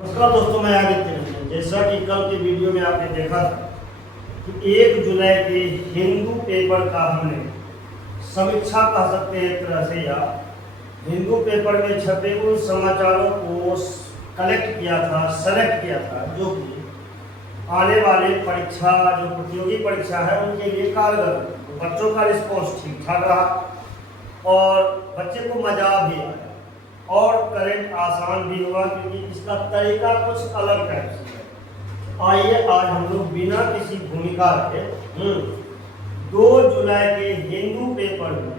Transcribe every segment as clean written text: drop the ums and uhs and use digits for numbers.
नमस्कार दोस्तों, मैं आदित्य रंजन। जैसा कि कल के वीडियो में आपने देखा था कि 1 जुलाई के हिंदू पेपर का हमने समीक्षा कह सकते हैं एक तरह से, या हिंदू पेपर में छपे उन समाचारों को कलेक्ट किया था, सेलेक्ट किया था, जो कि आने वाले परीक्षा, जो प्रतियोगी परीक्षा है उनके लिए कारगर। बच्चों का रिस्पॉन्स ठीक ठाक रहा और बच्चे को मजा भी आया और करंट आसान भी हुआ, क्योंकि इसका तरीका कुछ अलग टाइप से है। आइए आज हम लोग बिना किसी भूमिका के 2 जुलाई के हिंदू पेपर में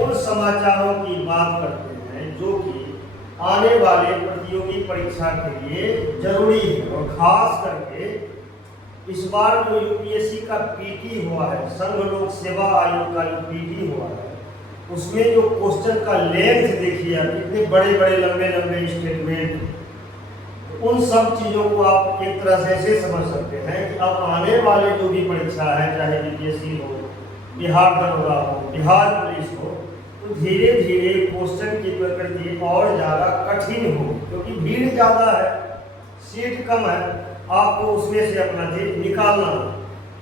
उन समाचारों की बात करते हैं जो कि आने वाले प्रतियोगी परीक्षा के लिए जरूरी है। और खास करके इस बार जो यूपीएससी का पीटी हुआ है, संघ लोक सेवा आयोग का जो पीटी हुआ है, उसमें जो क्वेश्चन का लेंथ देखिए आप, कितने बड़े बड़े लंबे लंबे स्टेटमेंट। उन सब चीज़ों को आप एक तरह से ऐसे समझ सकते हैं कि अब आने वाले जो भी परीक्षा है, चाहे बीपीएससी हो, बिहार दरोगा हो, बिहार पुलिस हो, तो धीरे धीरे क्वेश्चन की प्रकृति और ज़्यादा कठिन हो, क्योंकि भीड़ ज़्यादा है, सीट कम है, आपको उसमें से अपना जीत निकालना हो,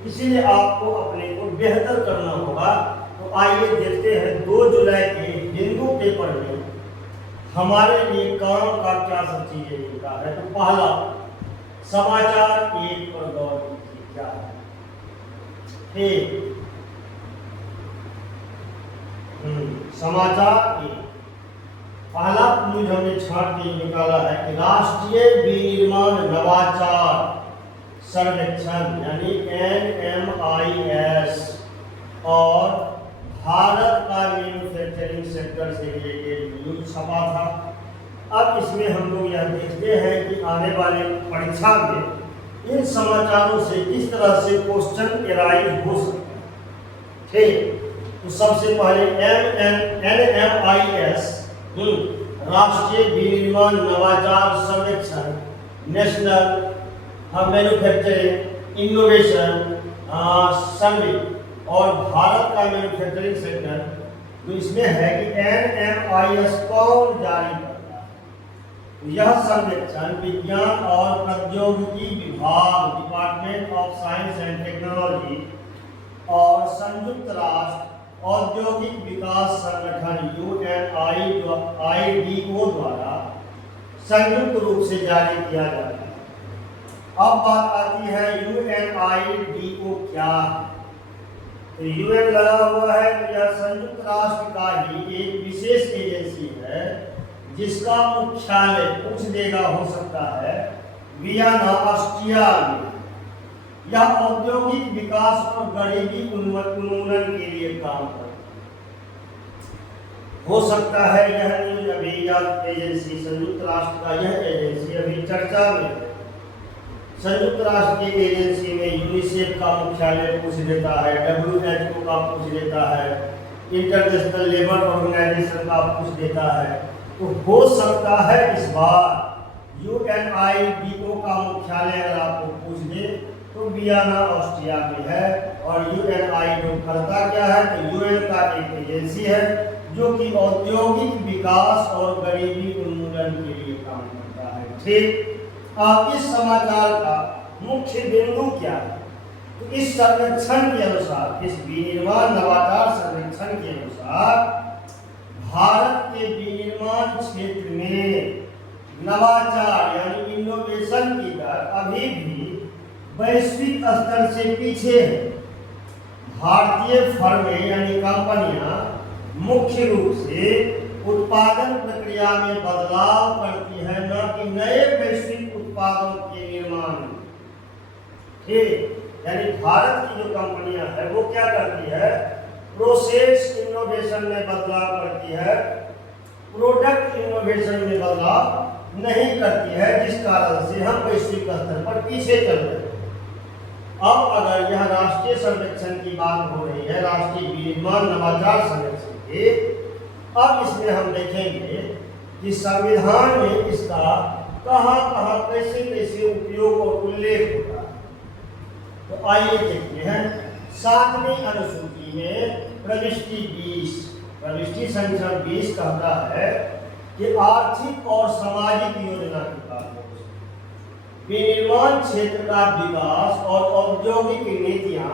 इसीलिए आपको अपने को बेहतर करना होगा। तो आइए देखते हैं 2 जुलाई के हिंदू पेपर में हमारे लिए काम का क्या सब चीजें लिखा है। तो पहला समाचार 1 पर गौर कीजिए, क्या है समाचार 1। पहला न्यूज हमने छाट के निकाला है कि राष्ट्रीय विनिर्माण नवाचार सर्वेक्षण यानी NMIS और भारत का मैन्युफैक्चरिंग सेक्टर से रिलेटेड न्यूज छपा था। अब इसमें हम लोग यह देखते हैं कि आने वाले परीक्षा में इन समाचारों से किस तरह से क्वेश्चन एराइज हो सकते हैं। ठीक, तो सबसे पहले NMIS राष्ट्रीय विनिर्माण नवाचार सर्वेक्षण, नेशनल मैन्युफैक्चरिंग इनोवेशन सर्वे और भारत का मैन्युफैक्चरिंग सेक्टर, तो इसमें है कि NMIS कौन जारी करता है। यह सर्वेक्षण विज्ञान और प्रौद्योगिकी विभाग, department of science and technology और संयुक्त राष्ट्र औद्योगिक विकास संगठन UNIDO द्वारा संयुक्त रूप से जारी किया जाता है। अब बात आती है UNIDO क्या है। तो यूएन लगा हुआ है, तो यह संयुक्त राष्ट्र का ही एक विशेष एजेंसी है जिसका मुख्यालय, पूछ देगा हो सकता है, वियना ऑस्ट्रिया में। यह औद्योगिक विकास और गरीबी उन्मूलन के लिए काम करता है। हो सकता है यह न्यूज अभी, यह एजेंसी, संयुक्त राष्ट्र का यह एजेंसी अभी चर्चा में है। संयुक्त राष्ट्र की एजेंसी में यूनिसेफ का मुख्यालय पूछ देता है, WHO का पूछ देता है, इंटरनेशनल लेबर ऑर्गेनाइजेशन का पूछ देता है। तो हो सकता है इस बार UNIDO का मुख्यालय अगर आपको पूछ दे तो वियना ऑस्ट्रिया में है। और UNIDO करता क्या है, तो यूएन का एक एजेंसी है जो कि औद्योगिक विकास और गरीबी उन्मूलन के लिए काम करता है। ठीक, इस समाचार का मुख्य बिंदु क्या है। तो इस सर्वेक्षण के अनुसार, इस विनिर्माण नवाचार सर्वेक्षण के अनुसार, भारत के विनिर्माण क्षेत्र में नवाचार यानी इनोवेशन की दर अभी भी वैश्विक स्तर से पीछे है। भारतीय फर्में यानी कंपनियां मुख्य रूप से उत्पादन प्रक्रिया में बदलाव करती है, न कि नए वैश्विक उत्पादों के निर्माण में। ठीक, यानी भारत की जो कंपनियां है वो क्या करती है, प्रोसेस इनोवेशन में बदलाव करती है, प्रोडक्ट इनोवेशन में बदलाव नहीं करती है, जिस कारण से हम वैश्विक स्तर पर पीछे चल रहे हैं। अब अगर यह राष्ट्रीय सर्वेक्षण की बात हो रही है, राष्ट्रीय विनिर्माण नवाचार सर्वेक्षण की, अब इसमें हम देखेंगे कि संविधान में इसका कहां कहां कैसे कैसे उपयोग और उल्लेख होता है। तो आइए देखते हैं। 7वीं अनुसूची में प्रविष्टि 20, प्रविष्टि संख्या 20 कहता है कि आर्थिक और सामाजिक योजना की बात है। विनिर्माण क्षेत्र का विकास और औद्योगिक नीतियां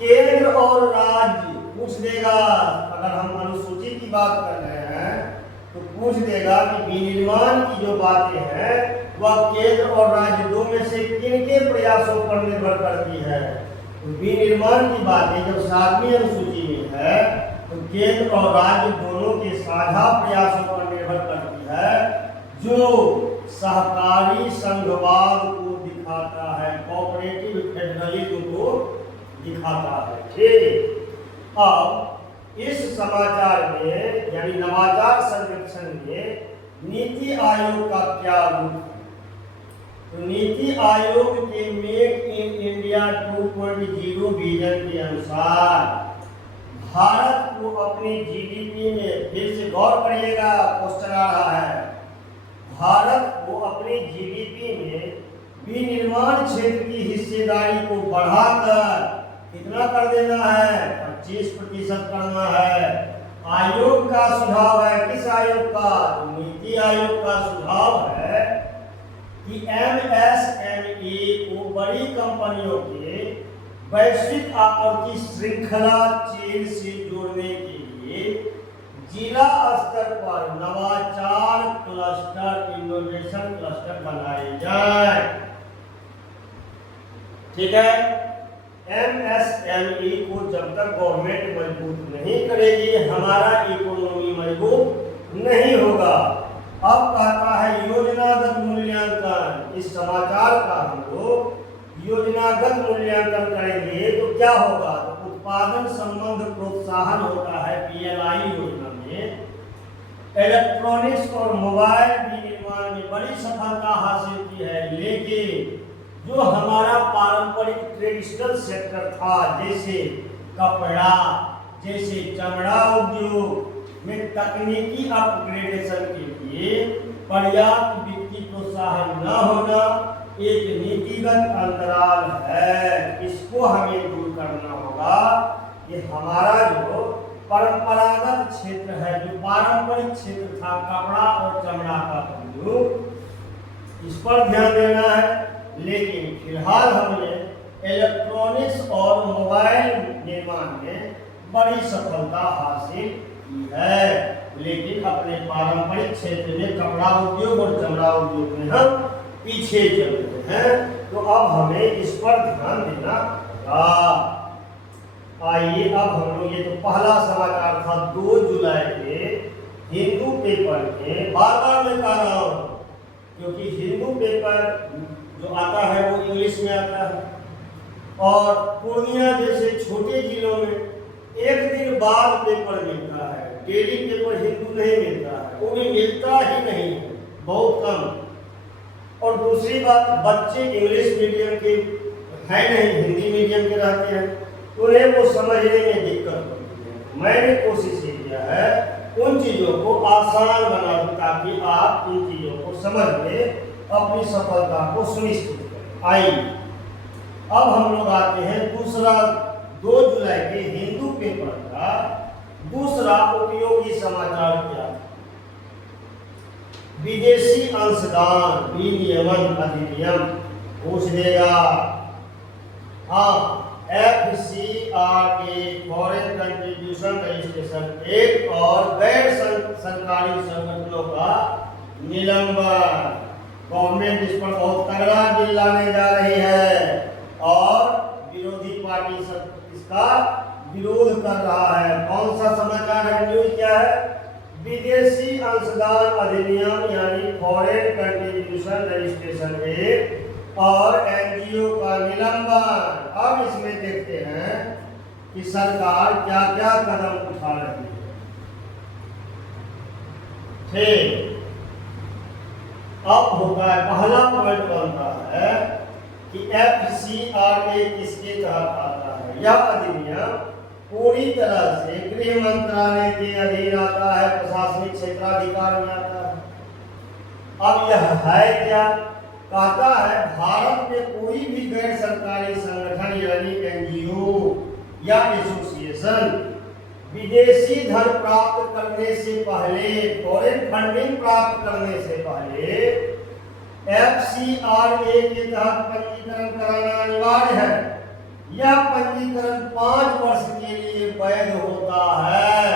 केंद्र और राज्य पूछ देगा। अगर हम अनुसूची की बात कर रहे हैं तो पूछ देगा कि विनिर्माण की जो बातें हैं वह केंद्र और राज्य दो में से किनके प्रयासों पर निर्भर करती है। तो विनिर्माण की बातें जब 7वीं अनुसूची में है तो केंद्र और राज्य दोनों के साझा प्रयासों पर निर्भर करती है, जो सहकारी संघवाद को दिखाता है, कोऑपरेटिव फेडरलिज्म को दिखाता है। ठीक, अब इस समाचार में यानी नवाचार सर्वेक्षण में नीति आयोग का क्या रूप है? तो नीति आयोग के मेक इन इंडिया 2.0 विजन के अनुसार भारत को अपनी जीडीपी में, फिर से गौर करिएगा, क्वेश्चन आ रहा है, भारत को अपनी जीडीपी में विनिर्माण क्षेत्र की हिस्सेदारी को बढ़ाकर कितना कर देना है? 25% करना है। आयोग का सुझाव है, किस आयोग का? तो नीति आयोग का सुझाव है कि एमएसएमई को बड़ी कंपनियों के वैश्विक आपूर्ति श्रृंखला चेन से जोड़ने के लिए जिला स्तर पर नवाचार क्लस्टर, इनोवेशन क्लस्टर बनाए जाए। ठीक है, एमएसएमई को जब तक गवर्नमेंट मजबूत नहीं करेगी, हमारा इकोनॉमी मजबूत नहीं होगा। अब कहता है योजनागत मूल्यांकन। इस समाचार का हम लोग योजनागत मूल्यांकन करेंगे तो क्या होगा? तो उत्पादन संबंध प्रोत्साहन होता है पीएलआई योजना में। इलेक्ट्रॉनिक्स और मोबाइल विनिर्माण में बड़ी सफलता हासिल की है, लेकिन जो हमारा पारंपरिक ट्रेडिशनल सेक्टर था, जैसे कपड़ा, जैसे चमड़ा उद्योग में तकनीकी अपग्रेडेशन के लिए पर्याप्त वित्तीय प्रोत्साहन न होना एक नीतिगत अंतराल है। इसको हमें दूर करना होगा कि हमारा जो परंपरागत क्षेत्र है, जो पारंपरिक क्षेत्र था, कपड़ा और चमड़ा का उद्योग, इस पर ध्यान देना है। लेकिन फिलहाल हमने इलेक्ट्रॉनिक्स और मोबाइल निर्माण में बड़ी सफलता हासिल की है, लेकिन अपने पारंपरिक क्षेत्र में कपड़ा उद्योग और चमड़ा उद्योग में हम पीछे चल रहे हैं। तो अब हमें इस पर ध्यान देना होगा। आइए अब हम लोग, ये तो पहला समाचार था 2 जुलाई के हिंदू पेपर में। बार बार मैं कह रहा हूँ क्योंकि हिंदू पेपर जो आता है वो इंग्लिश में आता है, और पूर्णिया जैसे छोटे जिलों में एक दिन बाद पेपर मिलता है, डेली पेपर हिंदू नहीं मिलता है, वो भी मिलता ही नहीं है, बहुत कम। और दूसरी बात, बच्चे इंग्लिश मीडियम के है नहीं, हिंदी मीडियम के रहते हैं, उन्हें वो समझने में दिक्कत होती है। मैंने कोशिश ये किया है उन चीज़ों को आसान बना दूं ताकि आप इन चीज़ों को समझ में अपनी सफलता को सुनिश्चित करें। आइए अब हम लोग आते हैं दूसरा 2 जुलाई के हिंदू पेपर का दूसरा उपयोगी समाचार क्या है? विदेशी अंशदान विनियमन अधिनियम पूछ देगा। हाँ, FCRA foreign contribution registration act और गैर सरकारी संगठनों का निलंबन। गवर्नमेंट इस पर बहुत तगड़ा बिल लाने जा रही है और विरोधी पार्टी सब इसका विरोध कर रहा है। कौन सा समाचार है, न्यूज क्या है? विदेशी अंशदान अधिनियम यानी फॉरेन कंट्रीब्यूशन रजिस्ट्रेशन एक्ट और एनजीओ का निलंबन। अब इसमें देखते हैं कि सरकार क्या क्या कदम उठा रही है। ठीक, अब होता है पहला पॉइंट बनता है कि FCRA किसके तहत आता है? यह अधिनियम पूरी तरह से गृह मंत्रालय के अधीन आता है, प्रशासनिक क्षेत्राधिकार में आता है। अब यह है क्या? कहता है भारत में कोई भी गैर सरकारी संगठन यानी एनजीओ या एसोसिएशन विदेशी धन प्राप्त करने से पहले, फॉरेन फंडिंग प्राप्त करने से पहले FCRA के तहत पंजीकरण कराना अनिवार्य है। यह पंजीकरण 5 वर्ष के लिए वैध होता है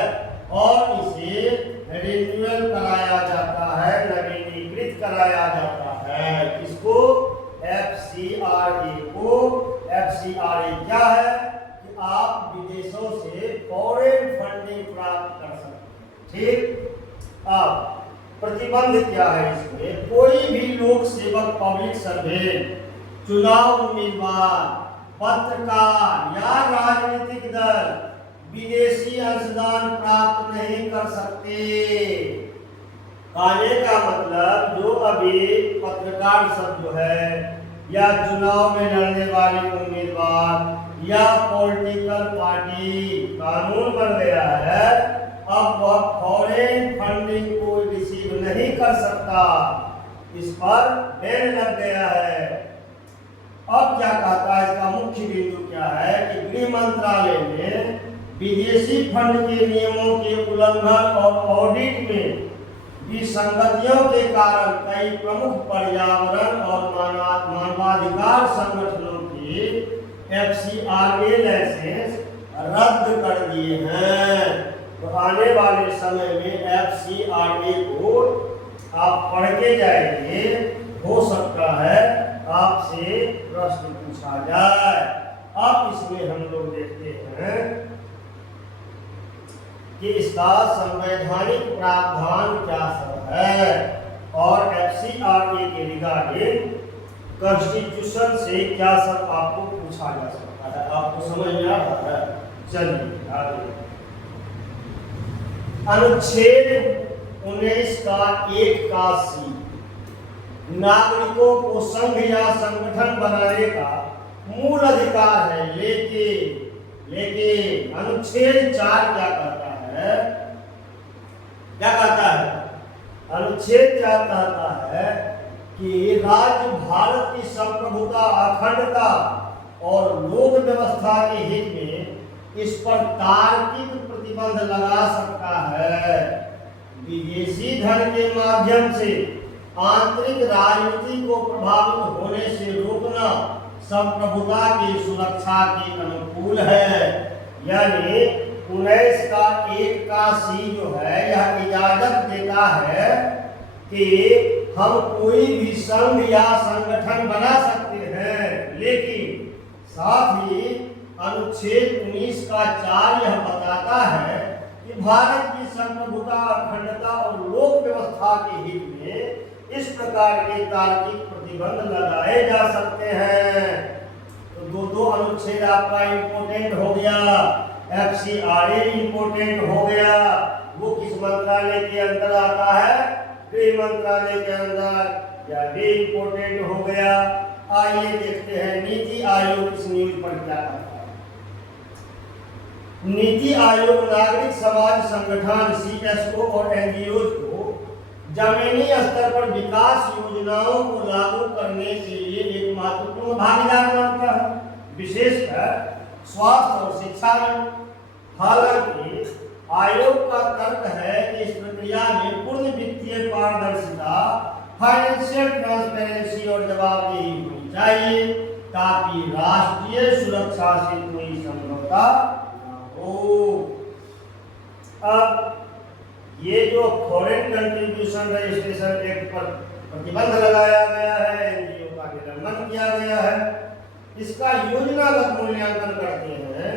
और इसे रिन्यूअल कराया जाता है, नवीनीकृत कराया जाता है। किसको? FCRA को। FCRA क्या है कि आप विदेशों से फॉरेन फंडिंग प्राप्त कर सकते हैं। ठीक। अब प्रतिबंध क्या है इसमें? कोई भी लोक सेवक, पब्लिक सर्वेंट, चुनाव उम्मीदवार, पत्रकार या राजनीतिक दल विदेशी अंशदान प्राप्त नहीं कर सकते। कहने का मतलब जो अभी पत्रकार सब जो है या चुनाव में लड़ने वाले उम्मीदवार या पॉलिटिकल पार्टी, कानून बन गया है अब वह फॉरेन फंडिंग को रिसीव नहीं कर सकता, इस पर बैन लग गया है। अब क्या कहता है, इसका मुख्य बिंदु क्या है कि गृह मंत्रालय ने विदेशी फंड के नियमों के उल्लंघन और ऑडिट में विसंगतियों के कारण कई प्रमुख पर्यावरण और मानवाधिकार संगठनों की FCRA लाइसेंस रद्द कर दिए हैं। तो आने वाले समय में FCRA को आप पढ़ के जाएंगे, हो सकता है आपसे प्रश्न पूछा जाए। अब इसमें हम लोग देखते हैं कि इसका संवैधानिक प्रावधान क्या सब है और FCRA के रिगार्डिंग कॉन्स्टिट्यूशन से क्या सब आपको पूछा जा सकता है। आपको समझ में आ रहा है? चलिए आगे। अनुच्छेद 19 का 1 का C नागरिकों को संघ या संगठन बनाने का मूल अधिकार है, लेकिन अनुच्छेद 4 क्या कहता है? क्या कहता है? अनुच्छेद 4 कहता है कि राज्य भारत की संप्रभुता, अखंडता और लोक व्यवस्था के हित में इस पर तार्किक प्रतिबंध लगा सकता है। विदेशी धन के माध्यम से आंतरिक राजनीति को प्रभावित होने से रोकना संप्रभुता की सुरक्षा के अनुकूल है। यानी 19 का 1 का C जो है यह इजाजत देता है कि हम कोई भी संघ या संगठन बना सकते हैं, लेकिन साथ ही अनुच्छेद 19 का 4 यह बताता है कि भारत की संप्रभुता, अखंडता और लोक व्यवस्था के हित में इस प्रकार के तार्किक प्रतिबंध लगाए जा सकते हैं। तो दो अनुच्छेद आपका इम्पोर्टेंट हो गया। FCRA इम्पोर्टेंट हो गया। वो किस मंत्रालय के अंदर आता है? गृह मंत्रालय के अंदर। या भी इम्पोर्टेंट हो गया। आइए देखते हैं नीति आयोग इस न्यूज पर क्या कहता है। नीति आयोग नागरिक समाज संगठन CSO और NGOs को जमीनी स्तर पर विकास योजनाओं को लागू करने के लिए एक महत्वपूर्ण भागीदार मानता है, विशेषकर स्वास्थ्य और शिक्षा में। हालांकि आयोग का तर्क है कि इस प्रक्रिया में पूर्ण वित्तीय पारदर्शिता, फाइनेंशियल ट्रांसपेरेंसी और जवाबदेही होनी चाहिए ताकि राष्ट्रीय सुरक्षा से कोई समझौता न हो। अब ये जो फॉरेन कंट्रीब्यूशन रजिस्ट्रेशन एक्ट पर प्रतिबंध लगाया गया है, NGO का निलंबन किया गया है, इसका योजनागत मूल्यांकन करते हैं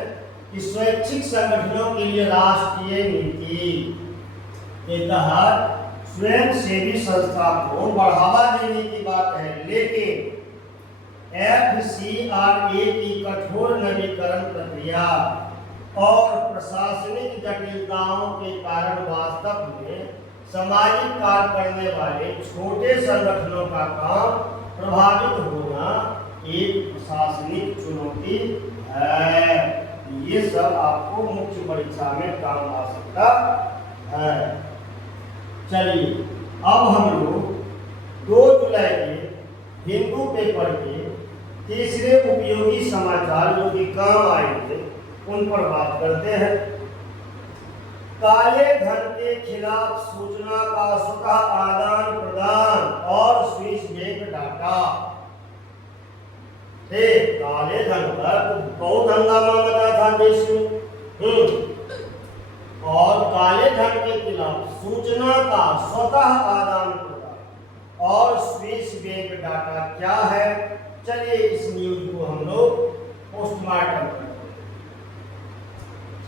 कि स्वैच्छिक संगठनों के लिए राष्ट्रीय नीति के तहत स्वयं सेवी संस्था को बढ़ावा देने की बात है, लेकिन FCRA की कठोर नवीकरण प्रक्रिया और प्रशासनिक जटिलताओं के कारण वास्तव में सामाजिक कार्य करने वाले छोटे संगठनों का काम प्रभावित होना एक प्रशासनिक चुनौती है। ये सब आपको मुख्य परीक्षा में काम आ सकता है। चलिए अब हम लोग 2 जुलाई के हिंदू पेपर के तीसरे उपयोगी समाचार जो कि काम आएंगे उन पर बात करते हैं। काले धन के खिलाफ सूचना का स्वतः आदान प्रदान और स्विस बैंक डाटा। काले धन पर बहुत हंगामा मचा था देश में। और काले धन के खिलाफ सूचना का स्वतः आदान प्रदान और स्विस बैंक डाटा क्या है, चलिए इस न्यूज को हम लोग पोस्टमार्टम करते हैं।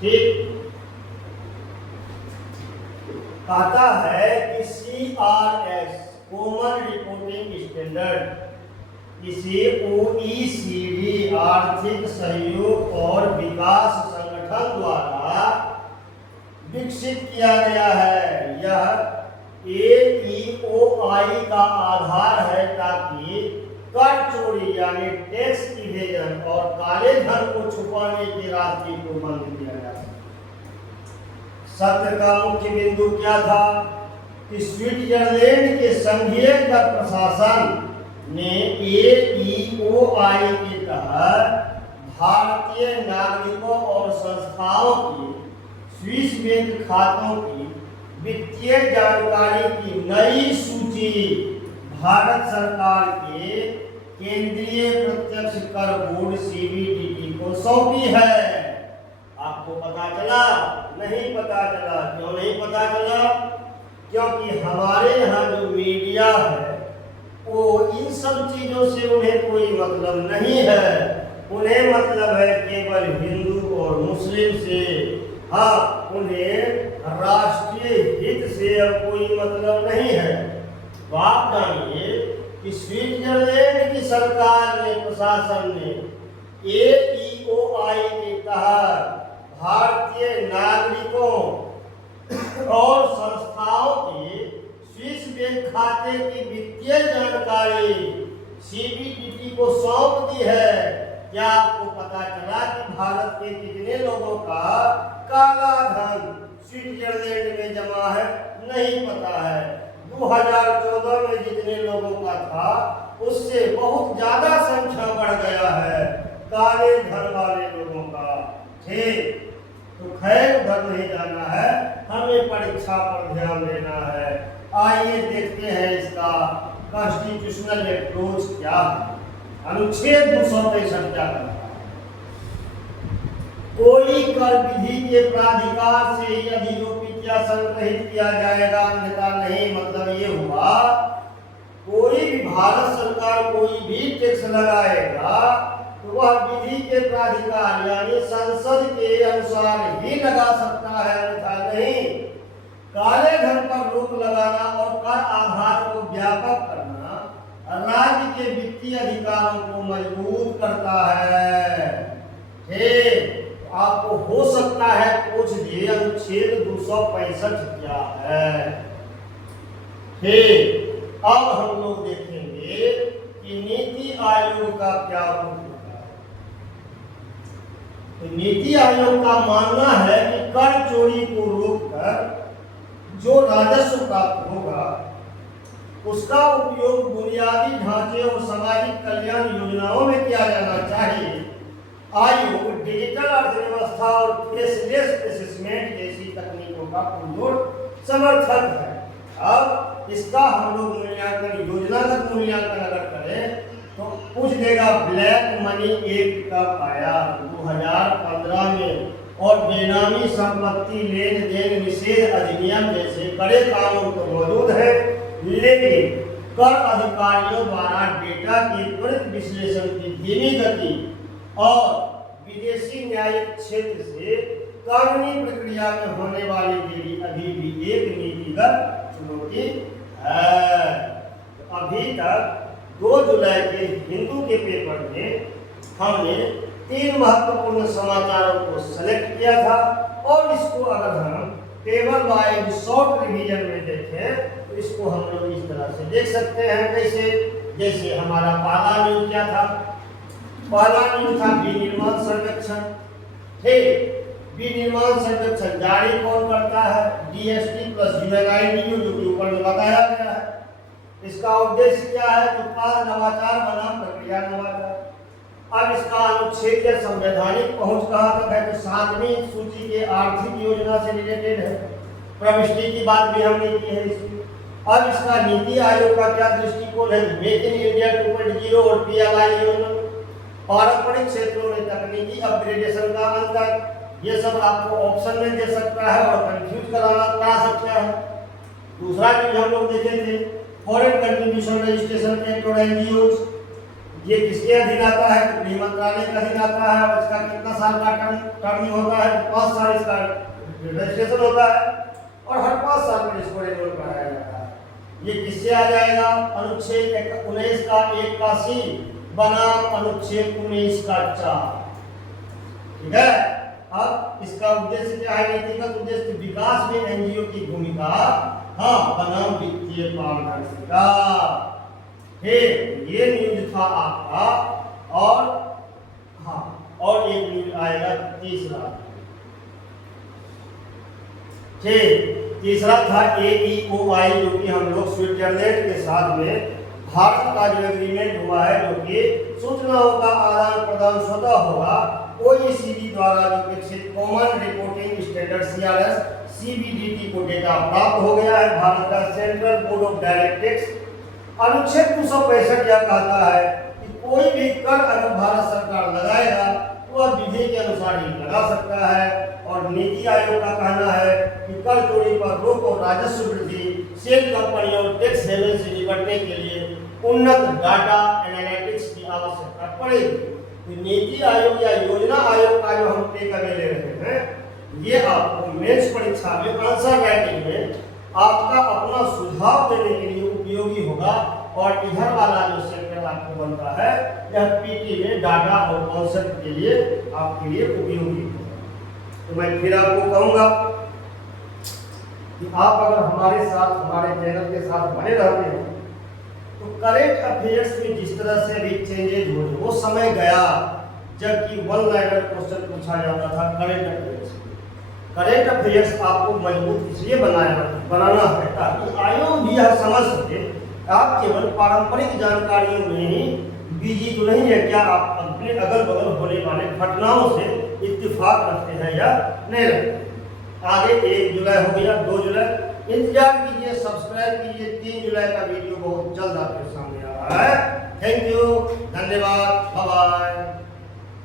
ठीक, कहता है कि CRS कॉमन रिपोर्टिंग स्टैंडर्ड इसे OECD आर्थिक सहयोग और विकास संगठन द्वारा विकसित किया गया है। यह AEOI का आधार है ताकि कर चोरी यानी टैक्स इवेजन और काले धन को छुपाने के रास्ते को बंद किया जा सके। सत्र का मुख्य बिंदु क्या था कि स्विट्जरलैंड के संघीय कर प्रशासन ने AEOI के तहत भारतीय नागरिकों और संस्थाओं के स्विस बैंक खातों की वित्तीय जानकारी की नई सूची भारत सरकार के केंद्रीय प्रत्यक्ष कर बोर्ड CBDT को सौंपी है। आपको पता चला? नहीं पता चला। क्यों नहीं पता चला? क्योंकि हमारे यहाँ जो मीडिया है वो इन सब चीजों से उन्हें कोई मतलब नहीं है। उन्हें मतलब है केवल हिंदू और मुस्लिम से। हाँ, उन्हें राष्ट्रीय हित से अब कोई मतलब नहीं है। आप जानिए कि स्विट्जरलैंड की सरकार ने, प्रशासन ने AEOI के तहत भारतीय नागरिकों और संस्थाओं के स्विस बैंक खाते की वित्तीय जानकारी CBDT को सौंप दी है। क्या आपको पता चला कि भारत के कितने लोगों का काला धन स्विट्जरलैंड में जमा है? नहीं पता है। 2014 में जितने लोगों का था उससे बहुत ज्यादा संख्या बढ़ गया है काले धन वाले लोगों का। ठीक, तो खैर उधर नहीं जाना है, हमें परीक्षा पर ध्यान देना है। आइए देखते हैं इसका कॉन्स्टिट्यूशनल अप्रोच क्या है। अनुच्छेद 263 क्या कहता है? कोई कर विधि के प्राधिकार से ही अधिरोपित या संग्रहित किया जाएगा, अन्यथा नहीं। मतलब ये हुआ कोई भी भारत सरकार कोई भी टैक्स लगाएगा तो वह विधि के प्राधिकार यानी संसद के अनुसार ही लगा सकता है, अन्यथा नहीं। काले धन पर रोक लगाना और कर आधार को व्यापक करना राज्य के वित्तीय अधिकारों को मजबूत करता है। ठीक, आपको हो सकता है पूछ दिए अनुच्छेद 265 क्या है। ठीक, अब हम लोग देखेंगे कि नीति आयोग का क्या रूप होता है। तो नीति आयोग का मानना है कि कर चोरी को रोककर जो राजस्व प्राप्त होगा उसका उपयोग बुनियादी ढांचे और सामाजिक कल्याण योजनाओं में किया जाना चाहिए। आयोग डिजिटल अर्थव्यवस्था और फेसलेस असेसमेंट जैसी तकनीकों का पुरजोर समर्थक है। अब इसका हम लोग मूल्यांकन, योजनागत मूल्यांकन अगर करें तो पूछ देगा ब्लैक मनी एक्ट कब आया? 2015 में। और बेनामी संपत्ति लेन देन निषेध अधिनियम जैसे बड़े कानून तो मौजूद है, लेकिन कर अधिकारियों द्वारा डेटा के त्वरित विश्लेषण की धीमी गति और विदेशी न्यायिक क्षेत्र से कानूनी प्रक्रिया में होने वाली देरी अभी भी एक नीतिगत चुनौती है। अभी तक 2 जुलाई के हिंदू के पेपर में हमने 3 महत्वपूर्ण समाचारों को सेलेक्ट किया था और इसको अगर हम टेबल वाइज शॉर्ट रिवीजन में देखें तो इसको हम लोग इस तरह से देख सकते हैं। कैसे? जैसे हमारा पहला न्यूज क्या था? पहला न्यूज था विनिर्माण सर्वेक्षण। ठीक, विनिर्माण सर्वेक्षण जारी कौन करता है? DST प्लस UNIDU, जो कि ऊपर में बताया गया है। इसका उद्देश्य क्या है? उत्पाद नवाचार बनाम प्रक्रिया नवाचार। अब इसका अनुच्छेद या संवैधानिक पहुंच कहाँ तक है, तो 7वीं सूची के आर्थिक योजना से रिलेटेड है। प्रविष्टि की बात भी हमने की है इसमें। अब इसका नीति आयोग का क्या दृष्टिकोण है, मेक इन इंडिया 2.0 और PLI योजना, पारंपरिक क्षेत्रों में तकनीकी अपग्रेडेशन का अंतर, ये सब आपको ऑप्शन में दे सकता है और कंफ्यूज करा सकता है। दूसरा चीज हम लोग देखे थे, फॉरेन कंट्रीब्यूशन रजिस्ट्रेशन एक्ट और एनजीओ, ये किसके अधीन आता है, तो गृह मंत्रालय के अधीन आता है और इसका कितना साल का टर्निंग होता है, 5 साल इसका रजिस्ट्रेशन होता है और हर 5 साल में इसको रिन्यू कराया जाता है। ये किससे आ जाएगा, अनुच्छेद 19 का 1 का C बनाम अनुच्छेद 19 का 4। ठीक है। अब इसका उद्देश्य क्या है, नीतिगत उद्देश्य विकास में एनजीओ की भूमिका, हाँ, बनाम वित्तीय पारदर्शिता। ये न्यूज था आपका। और हाँ, और एक न्यूज आएगा तीसरा। तीसरा था AEOI, जो कि हम लोग स्विट्जरलैंड के साथ में भारत का जो एग्रीमेंट हुआ है, जो कि सूचनाओं का आदान प्रदान स्वतः होगा, OECD द्वारा जो विकसित common reporting standard CRS CBDT को डेटा प्राप्त हो गया है। भारत का सेंट्रल बोर्ड ऑफ डायरेक्टर्स अनुच्छेद 265 यह कहता है कि कोई भी कर अगर भारत सरकार लगाएगा तो वह विधि के अनुसार ही लगा सकता है। और नीति आयोग का कहना है कि कर चोरी पर रोक और राजस्व वृद्धि, सेल कंपनियों और टैक्स हेवन से निपटने के लिए उन्नत डाटा एनालिटिक्स की आवश्यकता पड़ेगी। तो नीति आयोग या योजना आयोग का जो हम टेक अवे ले रहे हैं, ये आपको मेंस परीक्षा में आंसर राइटिंग में आपका अपना सुझाव देने के लिए उपयोगी होगा। और इधर वाला जो सेक्टर आपको बनता है, यह पीटी में डाटा और कॉन्सेप्ट के लिए आपके लिए उपयोगी होगा। तो मैं फिर आपको कहूँगा कि आप अगर हमारे साथ, हमारे चैनल के साथ बने रहते हैं, तो करेंट अफेयर्स में जिस तरह से भी चेंजेज हो रहे, वो समय गया जबकि 1 लाइनर क्वेश्चन पूछा जाता था करेंट अफेयर्स। करेंट अफेयर्स आपको मजबूत इसलिए बनाना है ताकि आयोग भी यह समझ सके आप केवल पारंपरिक जानकारियों में ही बिजी तो नहीं है, क्या आप अपने अगल बगल होने वाले घटनाओं से इत्तेफाक रखते हैं या नहीं रखते। आगे 1 जुलाई हो गया, 2 जुलाई, इंतजार कीजिए, सब्सक्राइब कीजिए। 3 जुलाई का वीडियो बहुत जल्द आपके सामने आ रहा है। थैंक यू, धन्यवाद, बाय बाय।